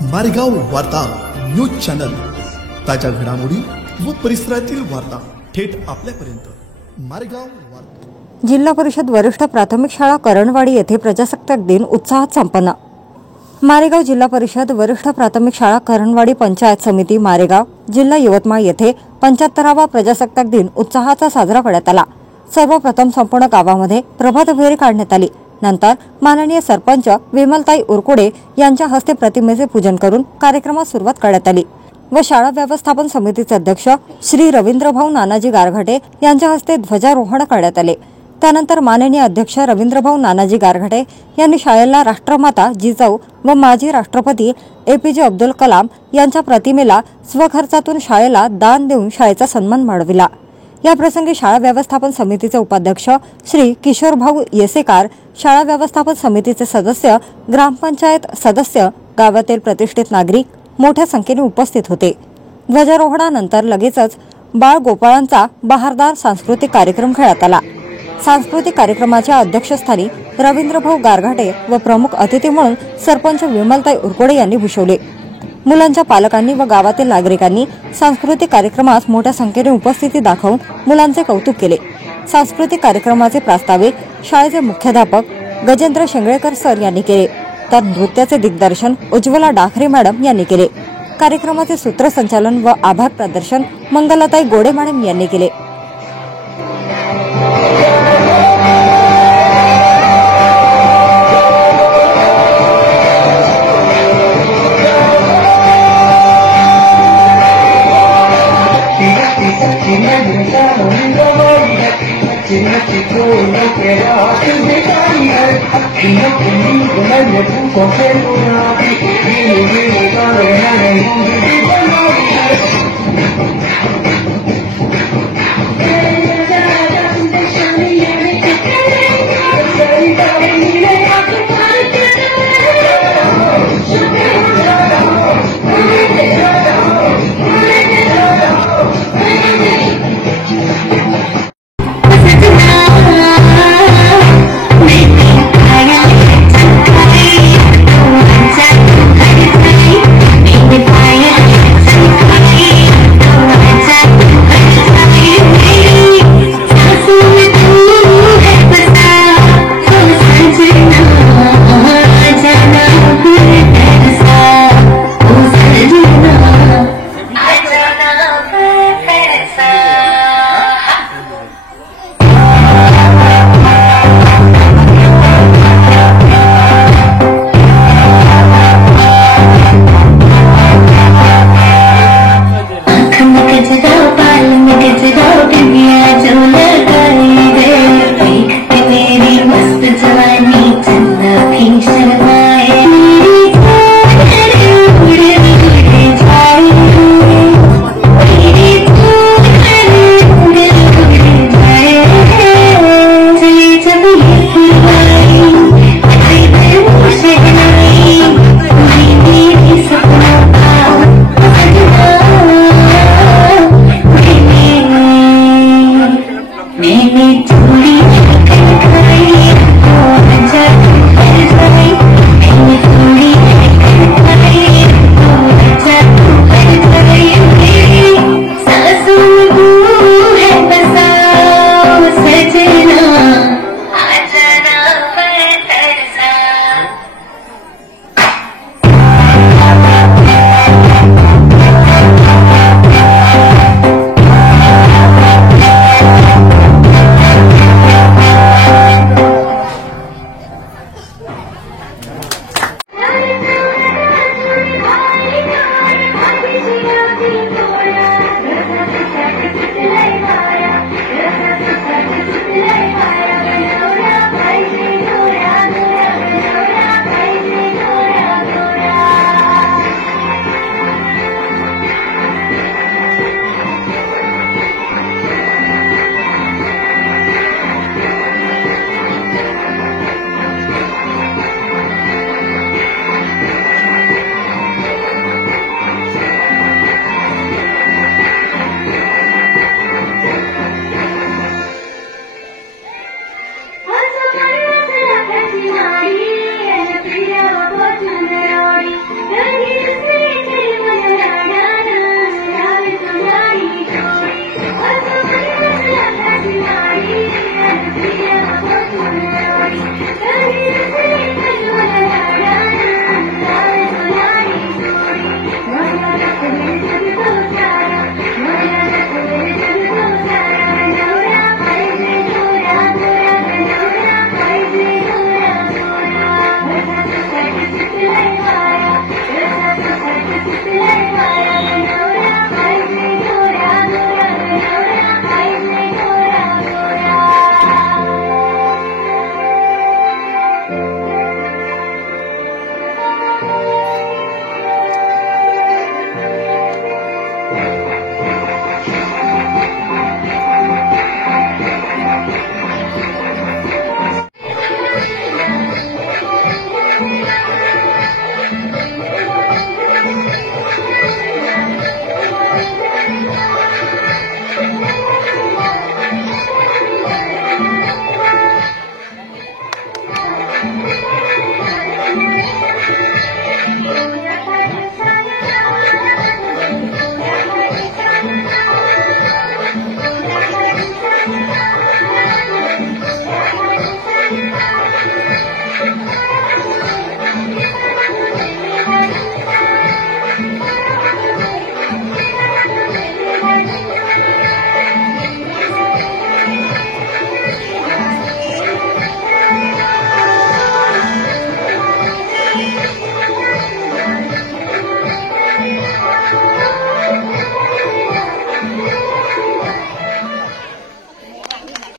मारेगाव वार्ता news channel, ताज्या घडामोडी व परिसरातील वार्ता थेट आपल्यापर्यंत। मारेगाव वार्ता। जिल्हा परिषद वरिष्ठ प्राथमिक शाळा करणवाडी येथे प्रजासत्ताक दिन उत्साहात संपन्न। मारेगाव जिल्हा परिषद वरिष्ठ प्राथमिक शाळा करणवाडी पंचायत समिती मारेगाव जिल्हा यवतमाळ येथे 75वा प्रजासत्ताक दिन उत्साहाचा साजरा करण्यात आला। सर्वप्रथम संपूर्ण गावामध्ये प्रभात फेरी काढण्यात आली। नंतर माननीय सरपंच विमलताई उरकुडे यांच्या हस्ते प्रतिमेचे पूजन करून कार्यक्रमास सुरुवात करण्यात आली व शाळा व्यवस्थापन समितीचे अध्यक्ष श्री रवींद्रभाऊ नानाजी गारघटे यांच्या हस्ते ध्वजारोहण करण्यात आले। त्यानंतर माननीय अध्यक्ष रवींद्रभाऊ नानाजी गारघटे यांनी शाळेला राष्ट्रमाता जिजाऊ व माजी राष्ट्रपती APJ अब्दुल कलाम यांच्या प्रतिमेला स्वखर्चातून शाळेला दान देऊन शाळेचा सन्मान मिळविला। या प्रसंगी शाळा व्यवस्थापन समितीचे उपाध्यक्ष श्री किशोरभाऊ येसेकार, शाळा व्यवस्थापन समितीचे सदस्य, ग्रामपंचायत सदस्य, गावातील प्रतिष्ठित नागरिक मोठ्या संख्येने उपस्थित होते। ध्वजारोहणानंतर लगेचच बाळ गोपाळांचा बहारदार सांस्कृतिक कार्यक्रम घेण्यात आला। सांस्कृतिक कार्यक्रमाच्या अध्यक्षस्थानी रवींद्रभाऊ गारघटे व प्रमुख अतिथी म्हणून सरपंच विमलताई उरकुडे यांनी भूषवले। मुलांच्या पालकांनी व गावातील नागरिकांनी सांस्कृतिक कार्यक्रमास मोठ्या संख्येने उपस्थिती दाखवून मुलांचे कौतुक केले। सांस्कृतिक कार्यक्रमाचे प्रास्ताविक शाळेचे मुख्याध्यापक गजेंद्र शेंगळेकर सर यांनी केले, तर नृत्याचे दिग्दर्शन उज्ज्वला डाखरे मॅडम यांनी केले। कार्यक्रमाचे सूत्रसंचालन व आभार प्रदर्शन मंगलाताई गोडे मॅडम यांनी केले।